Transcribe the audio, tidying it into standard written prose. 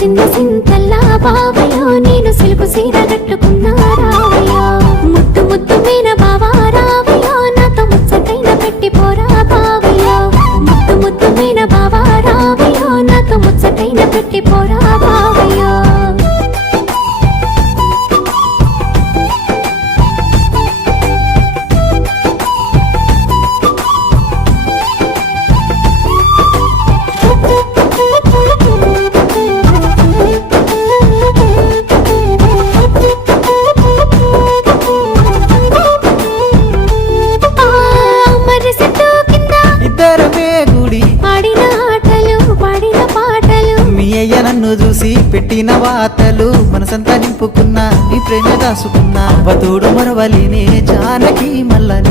మురిసింద సింతల్లా బావయ్యో నేను సిలుకు సీర కట్టుకున్నా రావయ్యో ముద్దు ముద్దు మీన బావా రావయ్యో నాతో ముచ్చటైన పెట్టి పోరా బావయ్యో ముద్దు ముద్దు మీన బావా రావయ్యో నాతో ముచ్చటైన పెట్టి పోరా బావయ్యో నన్ను చూసి పెట్టిన వాతలు మనసంతా నింపుకున్నా నీ ప్రేమ దాసుకున్నా అవతోడు మరవలినే జానకి మల్ల